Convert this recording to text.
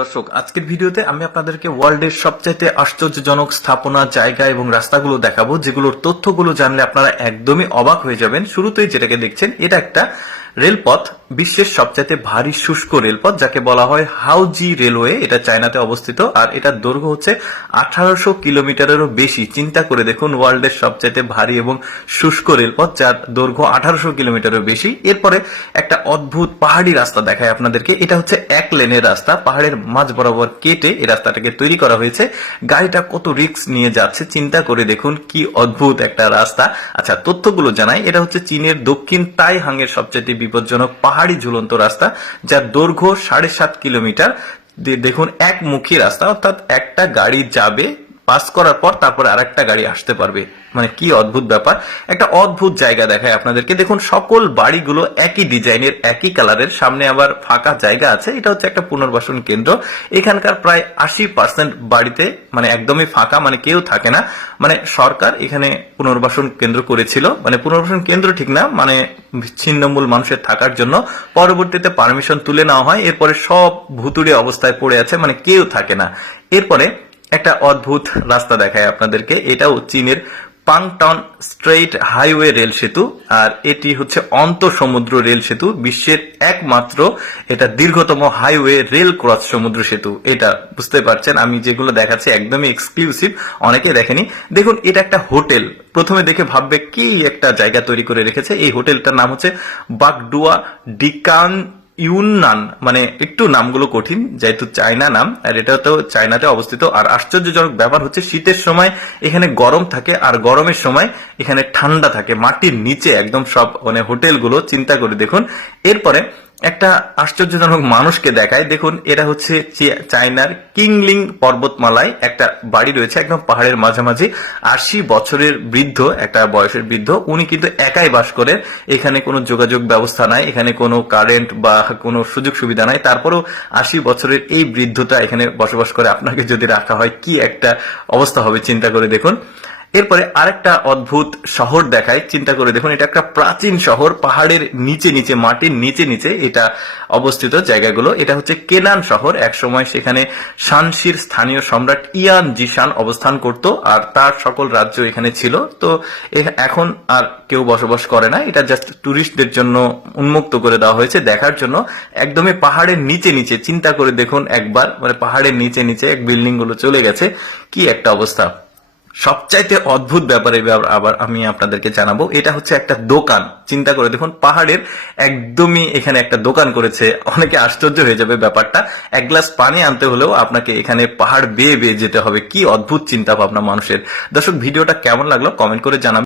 দর্শক আজকের ভিডিওতে আমি আপনাদেরকে ওয়ার্ল্ডের সবচাইতে আশ্চর্যজনক স্থাপনা জায়গা এবং রাস্তাগুলো দেখাবো যেগুলোর তথ্যগুলো জানলে আপনারা একদমই অবাক হয়ে যাবেন শুরুতেই যেটাকে দেখছেন এটা একটা রেলপথ বিশ্বের সবচাইতে ভারী শুষ্ক রেলপথ যাকে বলা হয় হাউজি রেলওয়ে এটা চায়নাতে অবস্থিত আর এটার দৈর্ঘ্য হচ্ছে আঠারোশো কিলোমিটারেরও বেশি চিন্তা করে দেখুন ওয়ার্ল্ডের সবচাইতে ভারী এবং শুষ্ক রেলপথ যার দৈর্ঘ্য আঠারোশো কিলোমিটারও বেশি এরপরে একটা অদ্ভুত পাহাড়ি রাস্তা দেখায় আপনাদেরকে এটা হচ্ছে এক লেনের রাস্তা পাহাড়ের মাঝ বরাবর কেটে এই রাস্তাটাকে তৈরি করা হয়েছে গাড়িটা কত রিক্স নিয়ে যাচ্ছে চিন্তা করে দেখুন কি অদ্ভুত একটা রাস্তা আচ্ছা তথ্যগুলো জানাই এটা হচ্ছে চীনের দক্ষিণ তাইহাং এর সবচাইতে বিপজ্জনক পাহাড় পাহাড়ি ঝুলন্ত রাস্তা যার দৈর্ঘ্য সাড়ে সাত কিলোমিটার দেখুন একমুখী রাস্তা অর্থাৎ একটা গাড়ি যাবে পাস করার পর তারপরে আর একটা গাড়ি আসতে পারবে মানে কি অদ্ভুত ব্যাপার একটা অদ্ভুত জায়গা দেখায় আপনাদেরকে দেখুন সকল বাড়িগুলো একই ডিজাইনের একই কালারের সামনে আবার ফাঁকা জায়গা আছে এটা হচ্ছে একটা পুনর্বাসন কেন্দ্র এখানকার প্রায় আশি পার্সেন্ট বাড়িতে মানে একদমই ফাঁকা মানে কেউ থাকে না মানে সরকার এখানে পুনর্বাসন কেন্দ্র করেছিল মানে পুনর্বাসন কেন্দ্র ঠিক না মানে ছিন্নমূল মানুষের থাকার জন্য পরবর্তীতে পারমিশন তুলে নেওয়া হয় এরপরে সব ভুতুড়ে অবস্থায় পড়ে আছে মানে কেউ থাকে না এরপরে একটা অদ্ভুত রাস্তা দেখায় আপনাদেরকে এটাও চীনের পাংটন স্ট্রেইট হাইওয়ে রেল সেতু আর এটি হচ্ছে অন্ত সমুদ্র রেল সেতু বিশ্বের একমাত্র এটা দীর্ঘতম হাইওয়ে রেল ক্রস সমুদ্র সেতু এটা বুঝতে পারছেন আমি যেগুলো দেখাচ্ছি একদমই এক্সক্লুসিভ অনেকে দেখেনি দেখুন এটা একটা হোটেল প্রথমে দেখে ভাববে কি একটা জায়গা তৈরি করে রেখেছে এই হোটেলটার নাম হচ্ছে বাগডুয়া ডিকান ইউনান মানে একটু নামগুলো কঠিন যেহেতু চায়না নাম আর এটা তো চায়নাতে অবস্থিত আর আশ্চর্যজনক ব্যাপার হচ্ছে শীতের সময় এখানে গরম থাকে আর গরমের সময় এখানে ঠান্ডা থাকে মাটির নিচে একদম সব মানে হোটেলগুলো চিন্তা করে দেখুন এরপরে একটা আশ্চর্যজনক মানুষকে দেখায় দেখুন এটা হচ্ছে চায়নার কিংলিং পর্বতমালায় একটা বাড়ি রয়েছে একদম পাহাড়ের মাঝামাঝি আশি বছরের বৃদ্ধ একটা বয়সের বৃদ্ধ উনি কিন্তু একাই বাস করেন এখানে কোনো যোগাযোগ ব্যবস্থা নাই এখানে কোনো কারেন্ট বা কোনো সুযোগ সুবিধা নাই তারপরেও আশি বছরের এই বৃদ্ধটা এখানে বসবাস করে আপনাকে যদি রাখা হয় কি একটা অবস্থা হবে চিন্তা করে দেখুন এরপরে আরেকটা অদ্ভুত শহর দেখায় চিন্তা করে দেখুন এটা একটা প্রাচীন শহর পাহাড়ের নিচে নিচে মাটির নিচে নিচে এটা অবস্থিত জায়গাগুলো এটা হচ্ছে কেনান শহর একসময় সেখানে শানসির স্থানীয় সম্রাট ইয়ান জিশান অবস্থান করত আর তার সকল রাজ্য এখানে ছিল তো এখন আর কেউ বসবাস করে না এটা জাস্ট টুরিস্টদের জন্য উন্মুক্ত করে দেওয়া হয়েছে দেখার জন্য একদমই পাহাড়ের নিচে নিচে চিন্তা করে দেখুন একবার মানে পাহাড়ের নিচে নিচে এক বিল্ডিং গুলো চলে গেছে কি একটা অবস্থা সবচাইতে অদ্ভুত ব্যাপারে আবার আমি আপনাদেরকে জানাবো এটা হচ্ছে একটা দোকান চিন্তা করে দেখুন পাহাড়ের একদমই এখানে একটা দোকান করেছে অনেকে আশ্চর্য হয়ে যাবে ব্যাপারটা এক গ্লাস পানি আনতে হলেও আপনাকে এখানে পাহাড় বেয়ে বেয়ে যেতে হবে কি অদ্ভুত চিন্তা ভাবনা মানুষের দর্শক ভিডিওটা কেমন লাগলো কমেন্ট করে জানাবেন